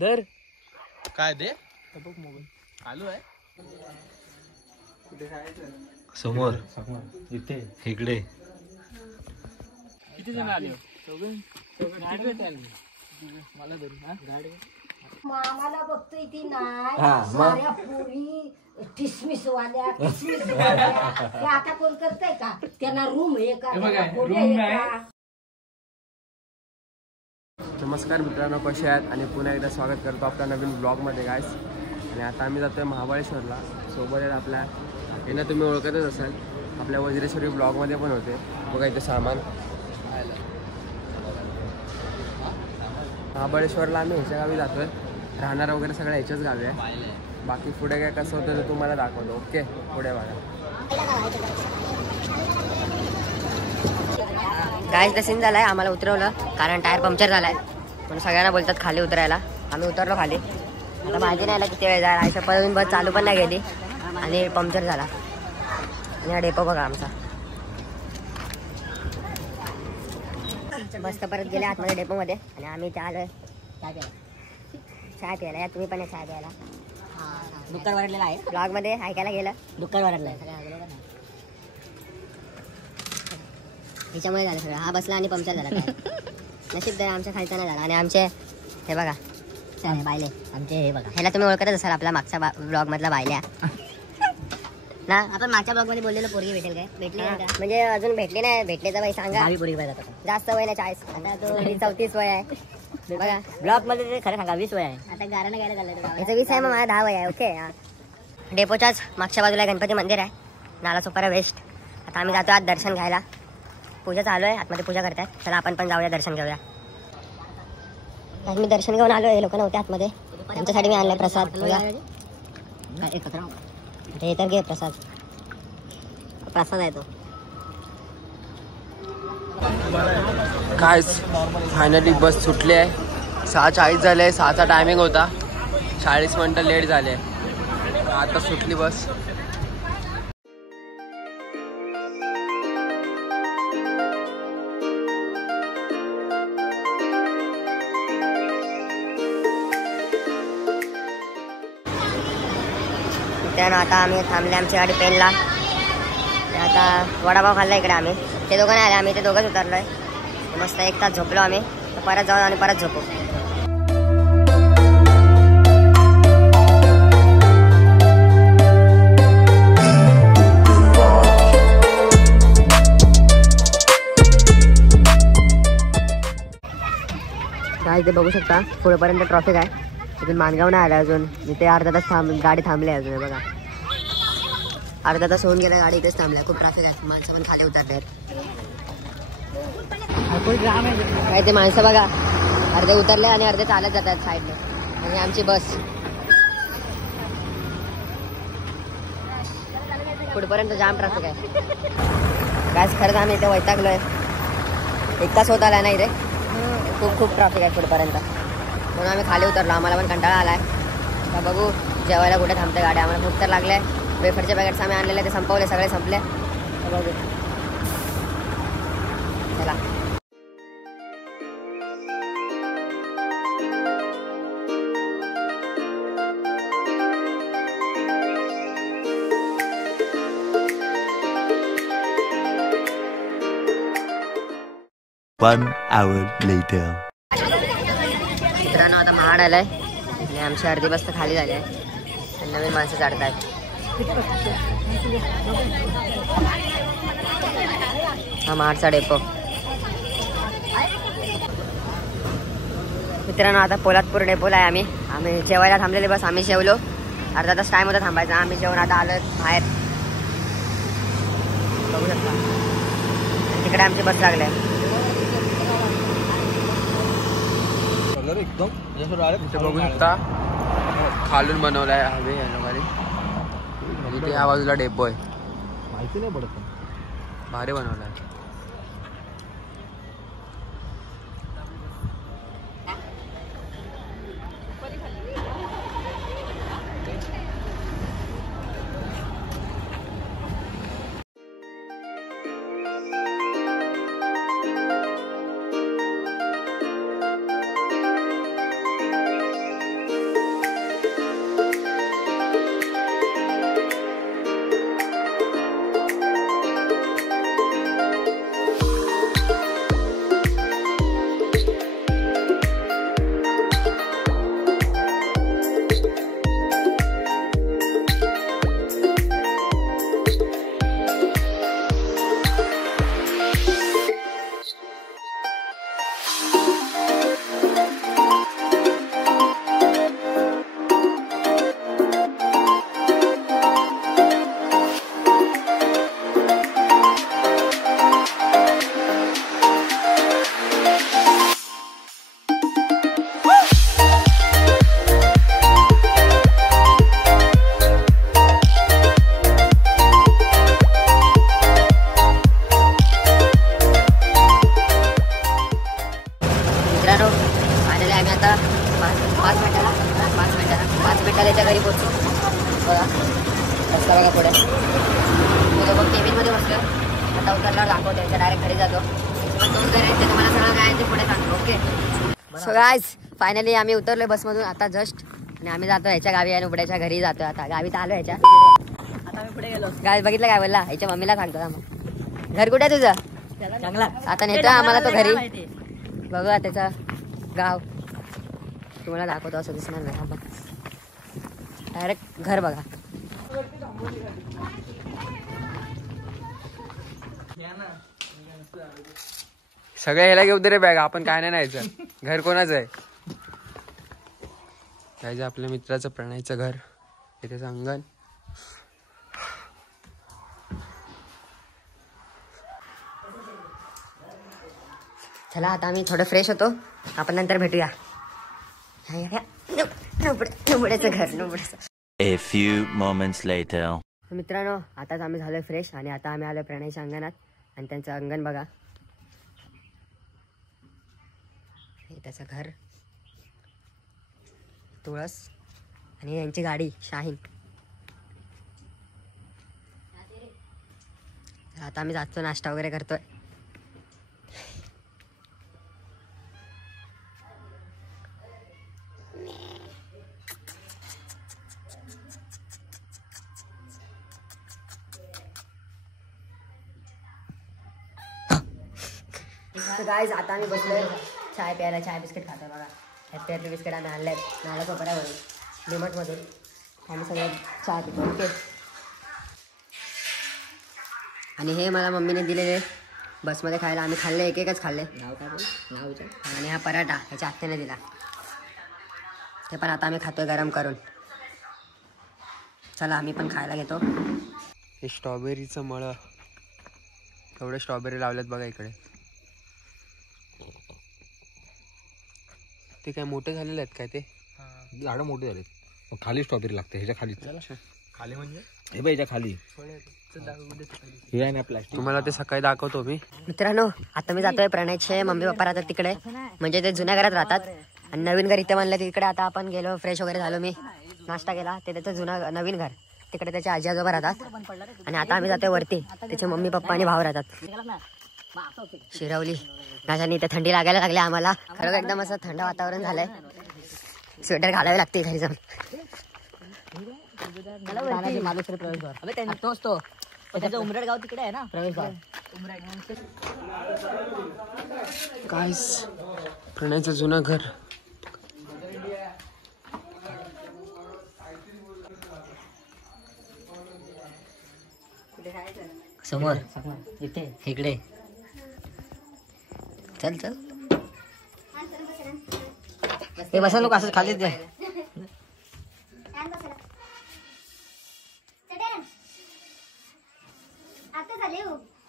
दर काय दे मोबाईल आलो आहे समोर इथे इकडे किती जण आले मला गाडी मामाला बघतोय ती नाही साऱ्या पुरी टिसमिस वाल्या हे आता कोण करतय का त्यांना रूम आहे का नमस्कार मित्रांनो, कसे आहात आणि पुन्हा एकदा स्वागत करतो आपल्या नवीन ब्लॉगमध्ये गाईस. आणि आता आम्ही जातोय महाबळेश्वरला. सोबत आहेत आपल्या यांना तुम्ही ओळखतच असाल, आपल्या वज्रेश्वरी ब्लॉगमध्ये पण होते. बघा इथे सामान. महाबळेश्वरला आम्ही ह्याच्या गावी जातोय, राहणार वगैरे सगळं ह्याच्याच गावी आहे. बाकी पुढे काय कसं होतं ते तुम्हाला दाखवतो. ओके, पुढे बघा. गाईजचा सीन झालाय, आम्हाला उतरवलं कारण टायर पंक्चर झालाय म्हणून सगळ्यांना बोलतात खाली उतरायला. आम्ही उतरलो खाली. आता माझी नाही आला किती वेळ झाला, आयुष्य पळून बस चालू पण नाही गेली आणि पंक्चर झाला. आणि हा डेपो बघा आमचा. बस तर परत गेले आतमध्ये डेपोमध्ये आणि आम्ही त्या आलोय चहा प्यायला. या तुम्ही पण चहा प्यायला. डुक्कर वरडलेला आहे ब्लॉगमध्ये ऐकायला गेलं. डुक्कर वरडलं ह्याच्यामुळे झालं सगळं. हा बसला आणि पंक्चर झाला. काय नशीब आमच्या खालचा नाही झाला. आणि आमचे हे बघा बायले आमचे, हे बघा ह्याला तुम्ही ओळखतच असाल, आपला मागच्या ब्लॉग मधला बायल्या ना. आपण मागच्या ब्लॉग मध्ये बोललेलो पोरगी भेटेल काय, भेटली म्हणजे अजून भेटली नाही. भेटले तर बाई सांगा. पोरगी पाहिजे, जास्त वय नाही 40, आता तो 34 वय आहे बघा. ब्लॉग मध्ये खरं सांगा 20 वय आहे. आता गारणं घ्यायला झालं याचं 20 आहे, मग मला 10 वय आहे. ओके. डेपोच्याच मागच्या बाजूला गणपती मंदिर आहे, नाला सोपारा वेस्ट. आता आम्ही जातो आज दर्शन घ्यायला. पूजा चालू आहे, आतमध्ये पूजा करतात. चला आपण पण जाऊया, दर्शन घेऊया. मी दर्शन घेऊन आलो. हे लोक नव्हते आतमध्ये, त्यांच्यासाठी मी आणलाय प्रसाद. हे तर घे प्रसाद. प्रसाद आहे तो. काय फायनली बस सुटली आहे. 6:40 झाले. 6चा टायमिंग होता. 40 मिनिटं लेट झाले. आता सुटली बस. त्यानं आता आम्ही थांबले आमची गाडी पेनला. आता वडापाव खाल्ला इकडे आम्ही. ते दोघं नाही आले, आम्ही ते दोघंच उतरलोय. मस्त 1 तास झोपलो आम्ही. परत जाऊ आणि परत झोपू. काय ते बघू शकता, पुढेपर्यंत ट्रॉफिक आहे. इथून मानगाव नाही आला अजून. इथे अर्धा तास गाडी थांबली आहे अजून. बघा अर्धा तास होऊन गेला, गाडी इथेच थांबल्या. खूप ट्रॅफिक आहे, माणसं पण खाली उतरले. काय ते माणसं बघा, अर्धे उतरले आणि अर्धे चालत जातात साईडने. आणि आमची बस पुढपर्यंत जाम ट्रॅफिक आहे. काय खरंच आम्ही इथे वैतागलोय. 1 तास होत आला नाही इथे. खूप ट्रॅफिक आहे पुढपर्यंत, म्हणून आम्ही खाली उतरलो. आम्हाला पण कंटाळा आलाय. आता बघू जेवायला कुठे थांबते गाडी. आम्हाला भूक तर लागले. वेफरचे पॅकेट्स आम्ही आणलेले, ते संपवले, सगळे संपले. बघू चला. One hour later. मित्रांनो आता महाड आलाय आणि आमची अर्धी बस तर खाली झाली आहे. नवीन माणसं चढतायत. हा महाडचा डेपो. मित्रांनो आता पोलादपूर डेपोला आहे आम्ही जेवायला थांबलेले. बस आम्ही जेवलो. अर्धा तास टाइम होता थांबायचा. आम्ही जेवण आता आलो बाहेर. बघू शकता तिकडे आमची बस लागली आहे. एकदम बघू शकता खालून बनवलाय हवे या लोकांनी. इथे या बाजूला डेपो आहे. माहिती नाही पडत, भारी बनवलाय. 5 मिनिटाला याच्या घरी पोहोचतो. बघा रस्ता बघा पुढे. मग केबिनमध्ये बसलो. आता उतरल्यावर दाखवतो. त्याच्या डायरेक्ट घरी जातो. पण तो घर आहे ते तुम्हाला सगळं काय ते पुढे सांगतो. ओके. सो गाईज फायनली आम्ही उतरलोय बसमधून आता जस्ट. आणि आम्ही जातो ह्याच्या गावी आणि उबड्याच्या घरी जातो. आता गावी तर आलो ह्याच्या. आता आम्ही पुढे गेलो. गाय बघितलं काय बोलला ह्याच्या मम्मीला सांगतो ना. मग घर कुठे आहे तुझं? चांगला आता नेतो आम्हाला तो घरी. बघूया त्याचं गाव तुम्हाला दाखवतो. असं दिसणार नाही. डायरेक्ट घर बघा. सगळ्या ह्याला घेऊ दे रे बॅग. आपण काय नाही न्यायचं. घर कोणाचं आहे? काय आपल्या मित्राचं प्रणयचं घर. इथे अंगण. चला आता आम्ही थोडं फ्रेश होतो. आपण नंतर भेटूया. नुबड्याचं घर. नुबड्याचं. A few moments later. मित्रांनो आताच आम्ही झालोय फ्रेश आणि आता आम्ही आलोय प्रणयच्या अंगणात. आणि त्यांचं अंगण बघा. हे त्याचं घर. तुळस आणि यांची गाडी शाहीन. आता आम्ही जातो नाश्ता वगैरे करतोय. तर गाईज आता आम्ही बसलोय चाय प्यायला. चाय बिस्किट खातो बघा. हॅपी हॅपी बिस्किट आम्ही आणले आहेत नाला कोपऱ्यावरून डिमार्टमधून. आम्ही सगळं चाय पितो. ओके. आणि हे मला मम्मीने दिलेले बसमध्ये खायला. आम्ही खाल्ले एक एकच खाल्ले. नाव काय नावचं. आणि हा पराठा ह्याच्या आत्याने दिला. ते पण आता आम्ही खातोय गरम करून. चला आम्ही पण खायला घेतो. हे स्ट्रॉबेरीचं मळं. एवढे स्ट्रॉबेरी लावल्यात बघा इकडे. ते काय मोठे झालेले आहेत काय? ते झाडं मोठी झालीत. खाली स्ट्रॉबेरी लागते. ह्याच्या खाली. खाली म्हणजे हे बघ ह्याच्या खाली हे आहे ना प्लास्टिक. तुम्हाला ते सकाळी दाखवतो मी. मित्रांनो आता मी जातोय प्रणयचे मम्मी पप्पा राहतात तिकडे. म्हणजे ते जुन्या घरात राहतात. आणि नवीन घर इथे म्हणलं तिकडे. आता आपण गेलो फ्रेश वगैरे झालो. मी नाश्ता केला. ते त्याचं जुना नवीन घर तिकडे त्याचे आजी आजोबा राहतात. आणि आता आम्ही जातोय वरती. त्याचे मम्मी पप्पा आणि भाव राहतात शिरवली. नाशाने इथे थंडी लागायला लागली आम्हाला. खरं एकदम असं थंड वातावरण झालंय. स्वेटर घालावे लागते घरी जाऊन. तोच तो त्याचं उमरड गाव तिकडे आहे ना प्रवेशद्वार. काय प्रणयचं जुनं घर. समोर इथे इकडे. चल चल. ते बसा लोक असं खालीच जाय.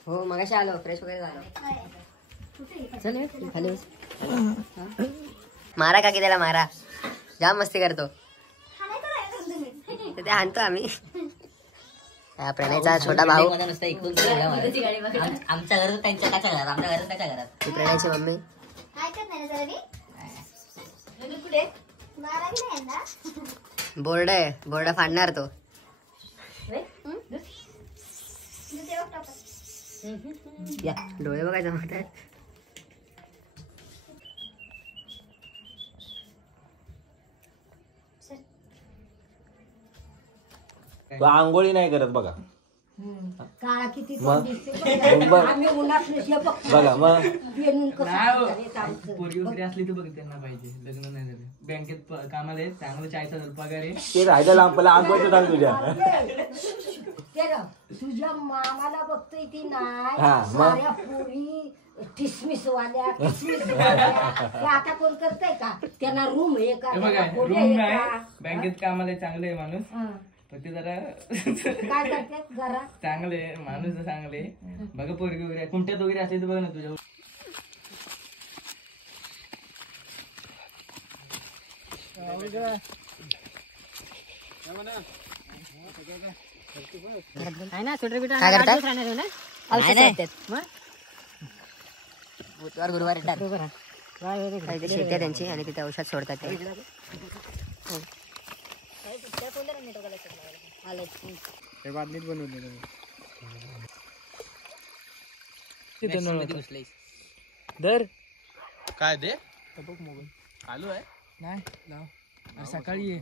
हो मगाशी आलो फ्रेश वगैरे झालो. चल खाली बस. मारा का की त्याला मारा. जाम मस्ती करतो. ते आणतो आम्ही. प्रणयचा छोटा भाऊ. आमच्या घरात त्यांच्या त्याच्या घरात. आमच्या घरात त्याच्या घरात. ती प्रणयची मम्मी. बोर्ड आहे. बोर्ड फाडणार तो. या डोळे बघायचं म्हणतात. तो आंघोळी नाही करत बघा. काळा किती मग? दिसते बघ. आम्ही उन्हात बघा मग. पेरून पोरगी वगैरे असली तर बघ त्यांना पाहिजे. लग्न नाही झालं. बँकेत कामाला आहेत. चांगलं 40,000 पगार आहे. ते राहायला लांब पहिला आंघोळीचं सांग तुझ्या. तुझ्या मामाला बघतोय ती नाही. हा, मग? साऱ्या पोरी ठिसमिस वाल्या आता कोण करताय का? त्यांना रूम आहे का? हे बघा त्यांना खोल्या रूम आहे नाही. का? बँकेत कामाला आहे. चांगलं आहे माणूस. पण ते जरा काय करतात घरात? चांगले माणूस चांगले. बघा पोरगी वगैरे कुंट्यात वगैरे असली तर बघा ना तुझ्या. काय करतात? बुधवार गुरुवार येतात. काही शेती आहे त्यांची आणि तिथे औषध सोडतात ते. हे बादलीत बनवलेलं दर काय दे मोबाईल आलो आहे नाही लाव अरे सकाळी ये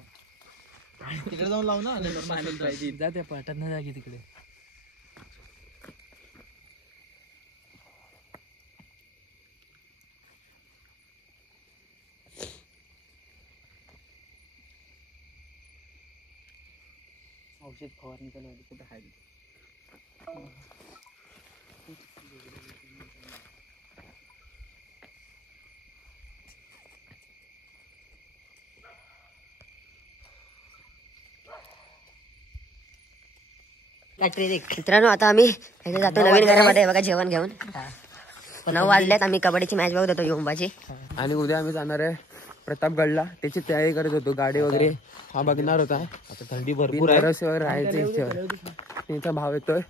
तिकडे जाऊन लाव ना जा त्या पाटात ना जागी तिकडे. औषध फवारणी चालू आहे कुठे आहे मित्रांनो आता आम्ही इथे जातो नवीन घरामध्ये बघा जेवण घेऊन. 9 वाजल्यात. आम्ही कबड्डीची मॅच बघत होतो युंबाची. आणि उद्या आम्ही जाणार आहे प्रतापगडला. त्याची तयारी करत होतो. गाडी वगैरे हा बघणार होता. आता थंडी भरपूर आहे. वगैरे राहायचं इच्छेवर त्यांचा भाव येतोय.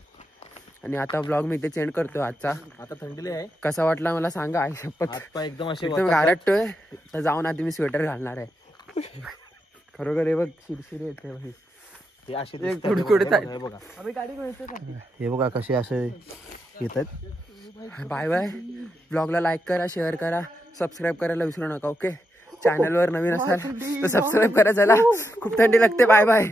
आणि आता ब्लॉग मी इथे चेंज करतो आजचा. आता थंडीला आहे. कसा वाटला मला सांगा. आई शपथ हातपाय एकदम असे एकदम गारटतोय. तर जाऊन आधी मी स्वेटर घालणार आहे. खरोखर हे बघ शिरशिरी येते भाई. हे असे कुडकुडत आहेत. हे बघा हे बघा कसे असे येतात. Bye bye. ब्लॉगला लाईक करा, शेअर करा, सबस्क्राईब करायला विसरू नका. ओके. चॅनलवर नवीन असाल तर सबस्क्राईब करा. चला खूप थंडी लागते. Bye bye.